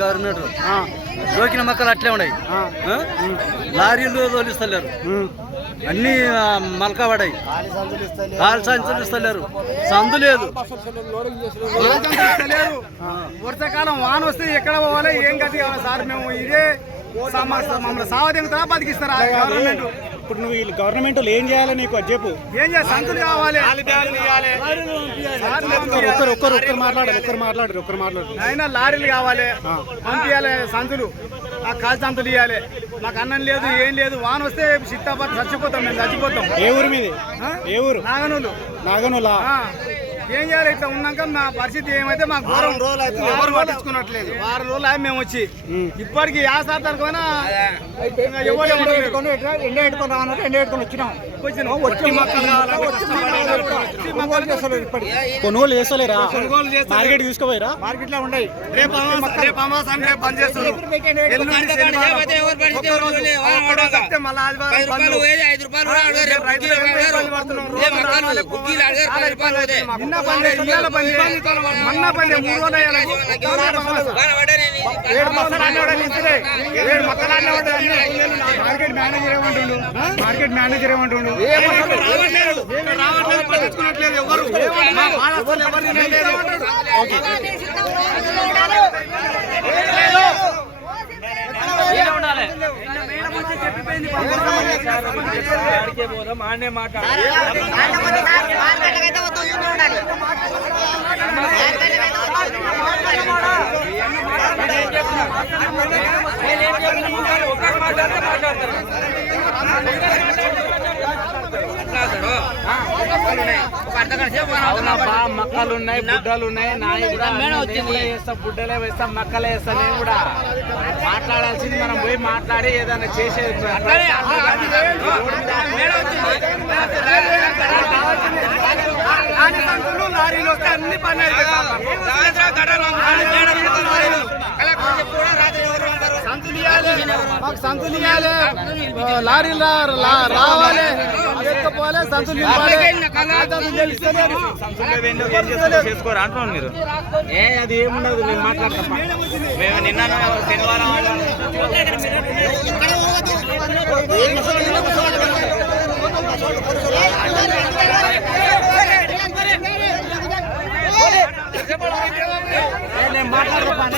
Government జోకిన మొక్కలు అట్లే ఉన్నాయి. లారీలు తోలిస్తలేరు, అన్ని మలకా పడాయి, కాలు సంచులు ఇస్తలేరు, సందు లేదు. వర్షాకాలం వాన వస్తే ఎక్కడ పోవాలి, ఏం గతి సార్? మేము ఇదే మమ్మల్ని సావధింతా బతికిస్తారా గవర్నమెంట్? ఇప్పుడు నువ్వు వీళ్ళు గవర్నమెంట్ ఏం చేయాలి నీకు అది చెప్పు. ఏం చేయాలి? సంతులు కావాలి. ఒక్కరు అయినా లారీలు కావాలి, పంపించాలి. సంతులు కాలు సంతులు ఇవ్వాలి. మాకు అన్నం లేదు, ఏం లేదు. వాన వస్తే చిత్తాపతి చచ్చిపోతాం, మేము చచ్చిపోతాం. ఏ ఊరు మీది? ఏ ఊరు? నాగనూలా. ఏం చేయాలి? ఇట్లా ఉన్నాక మా పరిస్థితి ఏమైతే మాకు వారం రోజులు అయితే ఎవరు పట్టించుకున్నట్లేదు. వారం రోజులు అవి మేము వచ్చి ఇప్పటికి యాసార్థకమైనా కొనుగోలు చేస్తలేరా? మార్కెట్ తీసుకోపోయారా? మార్కెట్ లో ఉన్నాయి. రేపు బంద్ చేస్తారు. మార్కెట్ మేనేజర్ ఏమంటుండు? పట్టించుకున్నట్లేదు ఎవరు. మక్కలు ఉన్నాయి, బుడ్డలు ఉన్నాయి. బుడ్డలే వేస్తాం, మక్కలే వేస్తాం. నేను కూడా మాట్లాడాల్సింది మనం పోయి మాట్లాడి ఏదైనా చేసేది. లారీలు వస్తే అన్ని పని సంతులు ఇవ్వాలి, లారీలు రావాలి, ఎత్తుకోవాలి, సంతులు చేసుకోరా అంటున్నాను మీరు. అది ఏముండదు, నేను మాట్లాడతాం. మేము నిన్న శనివారం నేను మాట్లాడతాను.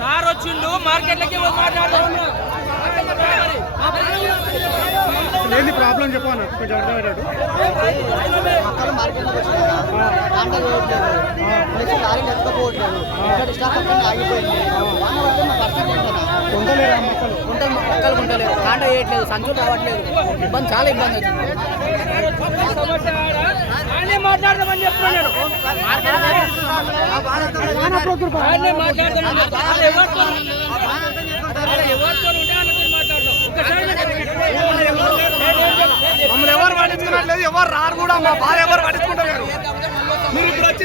సార్ వచ్చిండు మార్కెట్లకి ఏంది ప్రాబ్లం చెప్పాను కొంచెం అర్థమయ్యేటట్టు. కొంటలేరా మొక్కలు? మొక్కలు కొంటలేదు, కాంట వేయట్లేదు, సంచులు రావట్లేదు. ఇబ్బంది, చాలా ఇబ్బంది అవుతుంది. మాట్లాడదామని చెప్తున్నాను. మమ్మల్ని ఎవరు పట్టించుకున్నట్లేదు, ఎవరు రారు కూడా. మా బాధ ఎవరు పట్టించుకుంటారు? మీరు ఇప్పుడు వచ్చి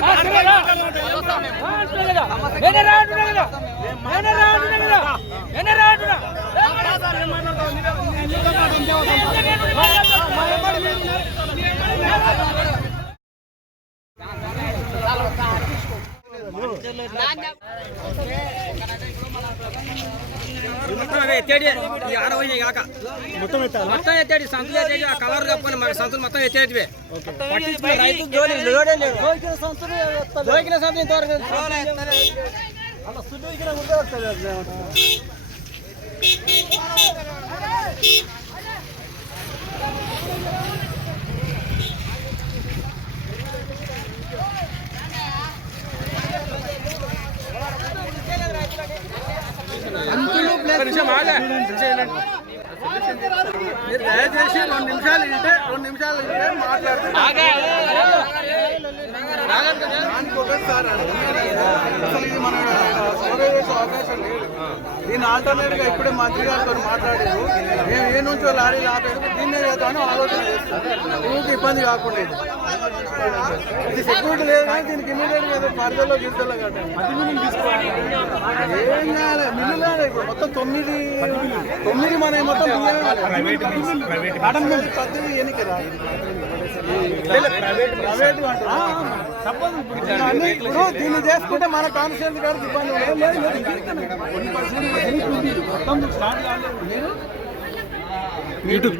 మొత్తం ఎత్తేది సంతులు ఎత్తేది, ఆ కలర్ కప్పుకొని మన సంతులు మొత్తం ఎత్తేది. రైతు సంతులు ఇంతవరకు దయచేసి 2 నిమిషాలు మాట్లాడుతూ దానికి ఒకసారి అసలు ఇది మన స్టోరేజ్ చేసే అవకాశం లేదు. దీన్ని ఆల్టర్నేట్గా ఇప్పుడే మంత్రి గారితో మాట్లాడారు. మేము ఏ నుంచో లారీ ఆపేది దీన్నే చేద్దామని ఆలోచన చేస్తాం. ఊరికి ఇబ్బంది కాకుండా ఇది సెక్యూరిటీ లేదు కానీ దీనికి ఇమీడియట్గా ఏదో పరిధిలో గిరిజల్లో కట్టాలి. ఏం కావాలి మిల్లు కాదు ఇప్పుడు మొత్తం 9 మన మొత్తం ప్రతి ఎన్నిక రాదు. ప్రైవేట్ ఇప్పుడు దీన్ని చేసుకుంటే మన కాన్స్టిట్యూన్సీ గారికి ఇబ్బంది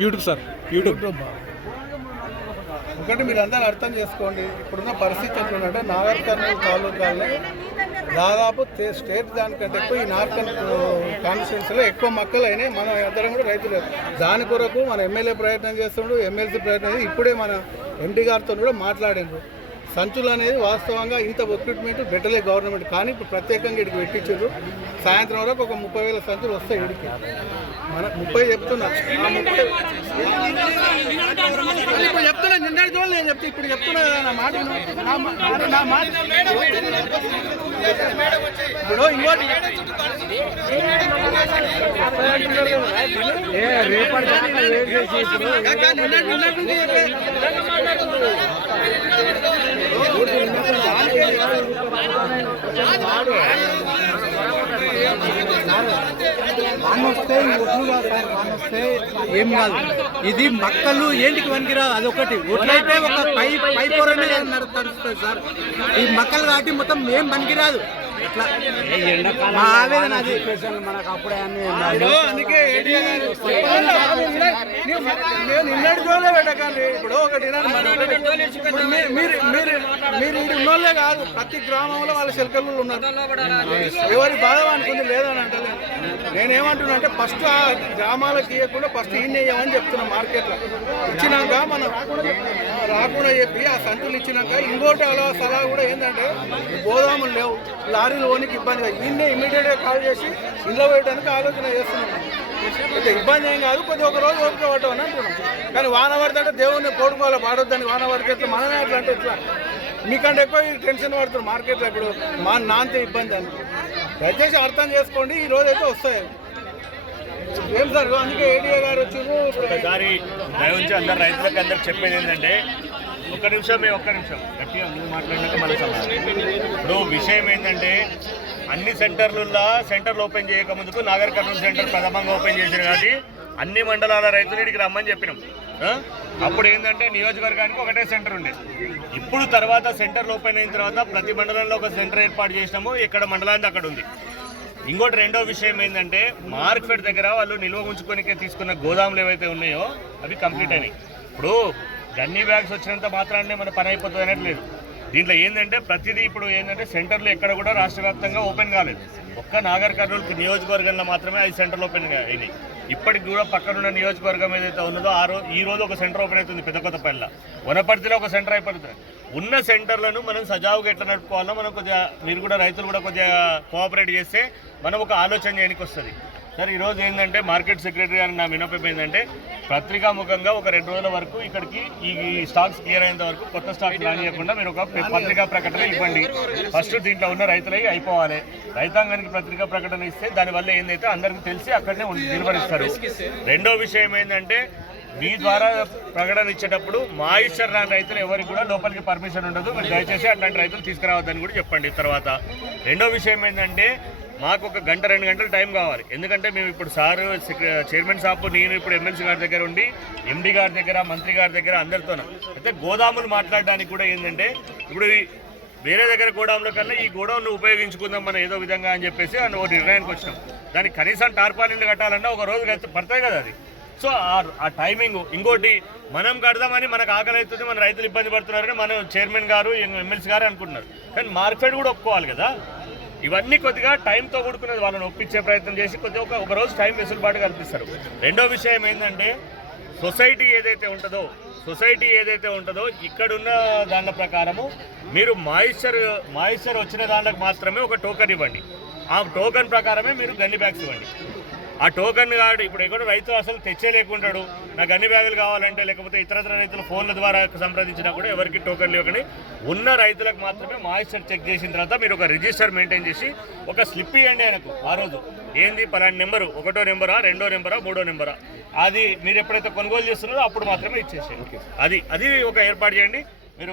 యూట్యూబ్ సార్ యూట్యూబ్ ఒకటి మీరు అందరూ అర్థం చేసుకోండి. ఇప్పుడున్న పరిస్థితి ఎట్లుందంటే నాగర్ కర్నూలు తాలూకాలో దాదాపు స్టేట్ దానికంటే ఎక్కువ ఈ నార్కన్ కాన్స్టిట్యూన్సీలో ఎక్కువ మక్కలు అయినాయి. మనం అందరం కూడా రైతులు దాని కొరకు మన ఎమ్మెల్యే ప్రయత్నం చేస్తుండ్రు, ఎమ్మెల్సీ ప్రయత్నం చేసి ఇప్పుడే మన ఎండి గారితో కూడా మాట్లాడిండ్రు. సంచులు అనేది వాస్తవంగా ఇంత ఎక్విప్మెంట్ పెట్టలే గవర్నమెంట్, కానీ ఇప్పుడు ప్రత్యేకంగా ఇక్కడికి పెట్టించారు. సాయంత్రం వరకు ఒక 30,000 సంచులు వస్తాయి ఇడికి. మనకు 30 చెప్తున్నా, ఇప్పుడు చెప్తున్నా నిన్నటి రోజులు నేను చెప్తే ఇప్పుడు చెప్తున్నా కదా నా మాట ఇప్పుడు ఇంకోటి ఏం కాదు, ఇది మక్కలు ఏంటికి పనికిరాదు. అదొకటి ఒట్లయితే ఒక పై పొరనే నడుస్తుంది సార్. ఈ మక్కలు కాబట్టి మొత్తం ఏం పనికిరాదు. మా ఆవేదన అది. మనకు అప్పుడే అందుకే నిన్నటి జోలే పెట్టకండి. ఇప్పుడు ఒకటి మీరు ఇది ఉన్నోళ్ళే కాదు, ప్రతి గ్రామంలో వాళ్ళ శిల్కలు ఉన్నారు. ఎవరి బాధ అనుకుంది లేదని అంటలేదు. నేనేమంటున్నా అంటే ఫస్ట్ ఆ గ్రామాలకు ఇవ్వకుండా ఫస్ట్ ఈయన వేయమని చెప్తున్నా. మార్కెట్లో ఇచ్చినాక మనం రాకుండా చెప్పి ఆ సంచులు ఇచ్చినాక ఇంకోటి అలా సలహా కూడా ఏంటంటే గోదాములు లేవు, లారీలు ఓనికి ఇబ్బంది కాదు, ఈయన్నే ఇమీడియట్గా కాల్ చేసి ఇంట్లో వేయడానికి ఆలోచన చేస్తున్నాం. అయితే ఇబ్బంది ఏం కాదు, కొద్దిగా ఒక రోజు ఓపిక పట్టమని అంటున్నాం. కానీ వాన పడితే దేవుడిని పోడుకోవాలి, పాడొద్దని. వాన పడితే ఎట్లా మనమే అట్లా అంటే ఎట్లా? మీకంటే ఎక్కువ టెన్షన్ పడుతుంది మార్కెట్లో. ఇప్పుడు మా నాంతే ఇబ్బంది అని దయచేసి అర్థం చేసుకోండి. ఈ రోజు అయితే వస్తాయి ఏం సార్, అందుకే ఏడీఏ గారు వచ్చారు. ఒకసారి దయవుంచి అందరు రైతులకు అందరికి చెప్పేది ఏంటంటే ఒక్క నిమిషం గట్టిగా అందరూ మాట్లాడినాక మళ్ళీ ఇప్పుడు విషయం ఏంటంటే అన్ని సెంటర్లలో సెంటర్లు ఓపెన్ చేయక ముందుకు నాగర్ కర్నూలు సెంటర్ ప్రథమంగా ఓపెన్ చేశారు కాబట్టి అన్ని మండలాల రైతులు ఇక్కడికి రమ్మని చెప్పినాం. అప్పుడు ఏంటంటే నియోజకవర్గానికి ఒకటే సెంటర్ ఉండేది. ఇప్పుడు తర్వాత సెంటర్లు ఓపెన్ అయిన తర్వాత ప్రతి మండలంలో ఒక సెంటర్ ఏర్పాటు చేసినాము. ఇక్కడ మండలానికి అక్కడ ఉంది. ఇంకోటి రెండో విషయం ఏంటంటే మార్కెట్ దగ్గర వాళ్ళు నిల్వ ఉంచుకొని తీసుకున్న గోదాములు ఏవైతే ఉన్నాయో అవి కంప్లీట్ అయినాయి. ఇప్పుడు గన్నీ బ్యాగ్స్ వచ్చినంత మాత్రాన్ని మన పని అయిపోతుంది అనేది లేదు. దీంట్లో ఏంటంటే ప్రతిదీ ఇప్పుడు ఏంటంటే సెంటర్లు ఎక్కడ కూడా రాష్ట్ర వ్యాప్తంగా ఓపెన్ కాలేదు. ఒక్క నాగర్ కర్నూలు నియోజకవర్గంలో మాత్రమే 5 సెంటర్లు ఓపెన్ అయినాయి. ఇప్పటికి కూడా పక్కనున్న నియోజకవర్గం ఏదైతే ఉన్నదో ఈ రోజు ఒక సెంటర్ ఓపెన్ అవుతుంది పెద్దకొత్తపల్లిలో. వనపర్తిలో ఒక సెంటర్ అయిపోతుంది. ఉన్న సెంటర్లను మనం సజావుగా ఎట్లా నడుపుకోవాలో మనం కొద్దిగా మీరు కూడా రైతులు కూడా కొద్దిగా కోఆపరేట్ చేస్తే మనం ఒక ఆలోచన చేయడానికి వస్తుంది. సార్ ఈరోజు ఏంటంటే మార్కెట్ సెక్రటరీ గారు నా విన్నపం ఏంటంటే పత్రికాముఖంగా ఒక 2 రోజుల వరకు ఇక్కడికి ఈ స్టాక్స్ క్లియర్ అయ్యేంత వరకు కొత్త స్టాక్స్ రాని చేయకుండా మీరు ఒక పత్రికా ప్రకటన ఇవ్వండి. ఫస్ట్ దీంట్లో ఉన్న రైతులై అయిపోవాలి. రైతాంగానికి పత్రికా ప్రకటన ఇస్తే దానివల్ల ఏందైతే అందరికీ తెలిసి అక్కడనే నిర్వహిస్తారు. రెండో విషయం ఏంటంటే మీ ద్వారా ప్రకటన ఇచ్చేటప్పుడు మాయిశ్చర్ రాని రైతులు ఎవరికి కూడా లోపలికి పర్మిషన్ ఉండదు. మీరు దయచేసి అట్లాంటి రైతులు తీసుకురావద్దని కూడా చెప్పండి. తర్వాత రెండో విషయం ఏంటంటే మాకు ఒక 1-2 గంటలు టైం కావాలి. ఎందుకంటే మేము ఇప్పుడు సారు చైర్మన్ సాబ్ నేను ఇప్పుడు ఎమ్మెల్సీ గారి దగ్గర ఉండి ఎండి గారి దగ్గర మంత్రి గారి దగ్గర అందరితో అయితే గోదాములు మాట్లాడడానికి కూడా ఏంటంటే ఇప్పుడు వేరే దగ్గర గోడౌన్ల కన్నా ఈ గోడౌన్ను ఉపయోగించుకుందాం మనం ఏదో విధంగా అని చెప్పేసి ఓ నిర్ణయానికి వచ్చినాం. దానికి కనీసం టార్పాలిన్లు కట్టాలన్నా ఒక రోజు పడతాయి కదా అది. సో ఆ టైమింగ్ ఇంకోటి మనం కడదామని మనకు ఆకలి అవుతుంది, మన రైతులు ఇబ్బంది పడుతున్నారని మనం చైర్మన్ గారు ఎమ్మెల్సీ గారు అనుకుంటున్నారు. కానీ మార్కెట్ కూడా ఒప్పుకోవాలి కదా. ఇవన్నీ కొద్దిగా టైంతో కూడుకునేది. వాళ్ళని ఒప్పించే ప్రయత్నం చేసి కొద్దిగా ఒక రోజు టైం వెసులుబాటు కల్పిస్తారు. రెండో విషయం ఏంటంటే సొసైటీ ఏదైతే ఉంటుందో ఇక్కడున్న దాని ప్రకారము మీరు మాయిశ్చర్ వచ్చిన దాంట్లోకి మాత్రమే ఒక టోకెన్ ఇవ్వండి. ఆ టోకెన్ ప్రకారమే మీరు గన్ని బ్యాగ్స్ ఇవ్వండి. ఆ టోకన్ కార్డు ఇప్పుడు ఎక్కడో రైతు అసలు తెచ్చేలేకుంటాడు, నాకు అన్ని బ్యాగులు కావాలంటే, లేకపోతే ఇతరత్ర రైతులు ఫోన్ల ద్వారా సంప్రదించినా కూడా ఎవరికి టోకన్లు ఇవ్వకండి. ఉన్న రైతులకు మాత్రమే మాయిశ్చర్ చెక్ చేసిన తర్వాత మీరు ఒక రిజిస్టర్ మెయింటైన్ చేసి ఒక స్లిప్ ఇవ్వండి ఆయనకు. ఆ రోజు ఏంది పలానా నెంబరు, 1వ నెంబరా, 2వ నెంబరా, 3వ నెంబరా, అది మీరు ఎప్పుడైతే కొనుగోలు చేస్తున్నారో అప్పుడు మాత్రమే ఇచ్చేసేయండి. అది ఒక ఏర్పాటు చేయండి. మీరు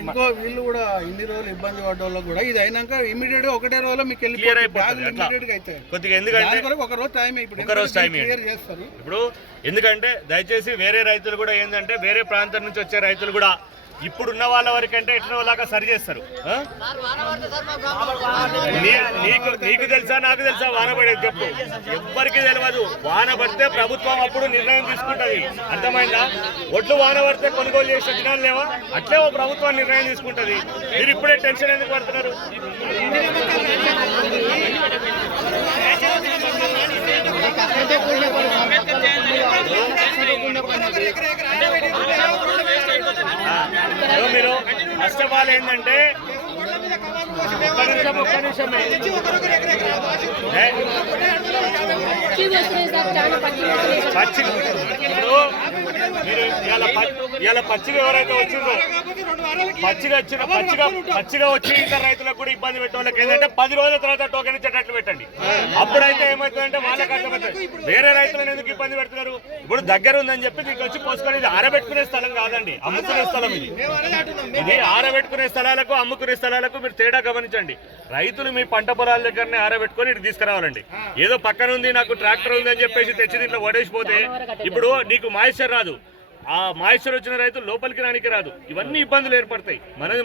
ఇంకో వీళ్ళు కూడా ఇన్ని రోజులు ఇబ్బంది పడ్డ వాళ్ళకి కూడా ఇది అయినాక ఇమీడియట్ గా 1 రోజులో మీకు క్లియర్ అయిపోతుంది కొద్దిగా. ఎందుకంటే ఒక రోజు టైం చేస్తారు ఇప్పుడు. ఎందుకంటే దయచేసి వేరే రైతులు కూడా ఏంటంటే వేరే ప్రాంతం నుంచి వచ్చే రైతులు కూడా ఇప్పుడున్న వాళ్ళ వరకంటే ఎట్లా వాళ్ళగా సరి చేస్తారు. నీకు తెలుసా, నాకు తెలుసా వాన పడేది చెప్పు? ఎవ్వరికి తెలియదు. వాన పడితే ప్రభుత్వం అప్పుడు నిర్ణయం తీసుకుంటది, అర్థమైందా? ఒడ్లు వాన పడితే కొనుగోలు చేసే దినాలు లేవా? అట్లే ఓ ప్రభుత్వం నిర్ణయం తీసుకుంటది. మీరు ఇప్పుడే టెన్షన్ ఎందుకు పడుతున్నారు? మీరు ఫస్ట్ ఆఫ్ ఆల్ ఏంటంటే ఒక్క నిమిషమే ఇప్పుడు మీరు ఇలా పచ్చిగా ఎవరైతే వచ్చిందో పచ్చిగా వచ్చి ఇతర రైతులకు కూడా ఇబ్బంది పెట్టే వాళ్ళకి ఏంటంటే 10 రోజుల తర్వాత టోకెన్ ఇచ్చేటట్లు పెట్టండి. అప్పుడైతే ఏమవుతుందంటే వాళ్ళకి అర్థమవుతుంది. వేరే రైతులను ఎందుకు ఇబ్బంది పెడుతున్నారు? ఇప్పుడు దగ్గర ఉందని చెప్పి మీకు వచ్చి పోసుకొని, ఇది ఆరబెట్టుకునే స్థలం కాదండి, అమ్ముకునే స్థలం. ఇది ఆరబెట్టుకునే స్థలాలకు అమ్ముకునే స్థలాలకు మీరు తేడా గమనించండి. రైతులు మీ పంట పొలాల దగ్గరనే ఆరబెట్టుకొని ఇటు తీసుకురావాలండి. ఏదో పక్కన ఉంది, నాకు ట్రాక్టర్ ఉంది అని చెప్పేసి తెచ్చి దీంట్లో వడేసిపోతే ఇప్పుడు నీకు మాయిశ్చర్ రాదు. ఆ మాయిశ్చర్ వచ్చిన రైతులు లోపలికి రానికి రాదు. ఇవన్నీ ఇబ్బందులు ఏర్పడతాయి.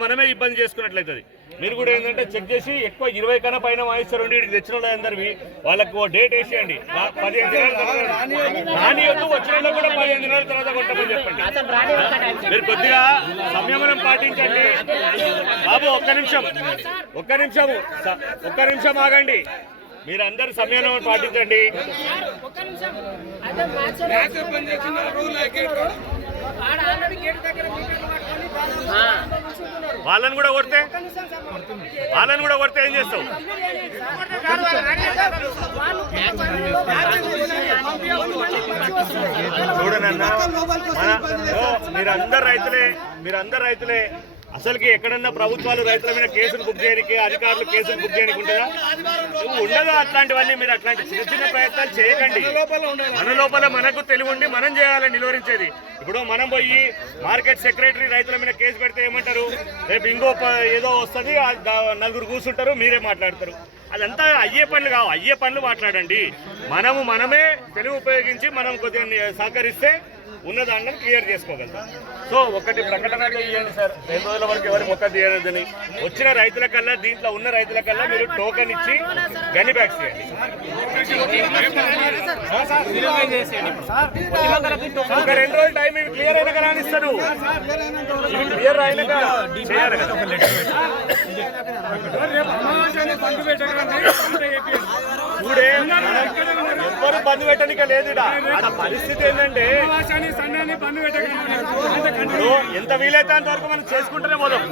మనమే ఇబ్బంది చేసుకున్నట్లయితుంది. మీరు కూడా ఏంటంటే చెక్ చేసి ఎక్కువ 20 కన్నా పైన మాయిశ్చర్ ఉండి ఇక్కడికి తెచ్చిన వాళ్ళందరివి వాళ్ళకు డేట్ వేసేయండి. 15 దినాల తర్వాత రానియొద్దు, వచ్చిన కూడా 15 దినాల తర్వాత కొంటామని చెప్పండి. మీరు కొద్దిగా సంయమనం పాటించండి. బాబు ఒక్క నిమిషం ఆగండి. మీరందరూ సమయాన్ని పాటించండి. వాళ్ళని కూడా కొడితే ఏం చేస్తావు? చూడనన్నా మీరందరు రైతులే. అసలుకి ఎక్కడన్నా ప్రభుత్వాలు రైతుల మీద కేసులు బుక్ చేయడానికి, అధికారులు కేసులు బుక్ చేయడానికి ఉంటుందా? ఉండదు. అట్లాంటివన్నీ మీరు అట్లాంటి చిన్న ప్రయత్నాలు చేయకండి. మన లోపల మనకు తెలివి ఉండి మనం చేయాలని నిలువరించేది. ఇప్పుడు మనం పోయి మార్కెట్ సెక్రటరీ రైతుల మీద కేసు పెడితే ఏమంటారు? రేపు ఇంకో ఏదో వస్తుంది, 4 కూర్చుంటారు, మీరే మాట్లాడతారు. అదంతా అయ్యే పనులు కావు. అయ్యే పనులు మాట్లాడండి. మనమే తెలివి ఉపయోగించి మనం కొద్దిగా సహకరిస్తే ఉన్నదాన్ని క్లియర్ చేసుకోగలుగుతాం. సో ఒకటి ప్రకటన చేయండి సార్, 2 రోజుల వరకు ఎవరి మొక్క తీయలేదని. వచ్చిన రైతుల కల్లా, దీంట్లో ఉన్న రైతుల కల్లా మీరు టోకెన్ ఇచ్చి గన్ని బ్యాగ్స్ చేయండి. ఒక 2 రోజులు టైం ఇవి క్లియర్ అయినాక రానిస్తారు. ఇవి క్లియర్ అయినాక చేయాలి కదా. చూడే ఎవ్వరు బంద్ పెట్టడానికి లేదు. పరిస్థితి ఏంటంటే ఎంత వీలైతే అంతవరకు మనం చేసుకుంటూనే పోదాం.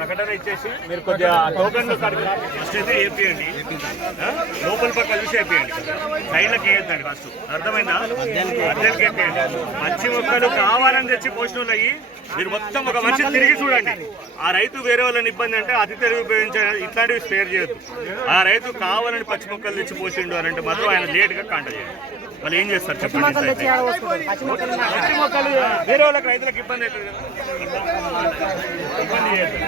ప్రకటన ఇచ్చేసి మీరు కొద్దిగా టోకన్లు ఫస్ట్ అయితే వేపియండి. లోపల పక్క చూసి వేపియండి, సైడ్లకి వేయద్దండి. ఫస్ట్ అర్థమైందా? అర్జెంట్కి వేపియండి. పచ్చి మొక్కలు కావాలని తెచ్చి పోషణలు అయ్యి మీరు మొత్తం ఒక మనిషి తిరిగి చూడండి. ఆ రైతు వేరే వాళ్ళని ఇబ్బంది అంటే అతి తెలివి ఉపయోగించే ఇట్లాంటివి స్పేర్ చేయొద్దు. ఆ రైతు కావాలని పచ్చి మొక్కలు తెచ్చి పోసిండు అని అంటే మాత్రం ఆయన లేట్గా కాంటాక్ట్ చేయండి. వాళ్ళు ఏం చేస్తారు చెప్పండి? పచ్చి మొక్కలు వేరే వాళ్ళకి రైతులకు ఇబ్బంది అవుతుంది కదా, ఇబ్బంది చేయద్దు.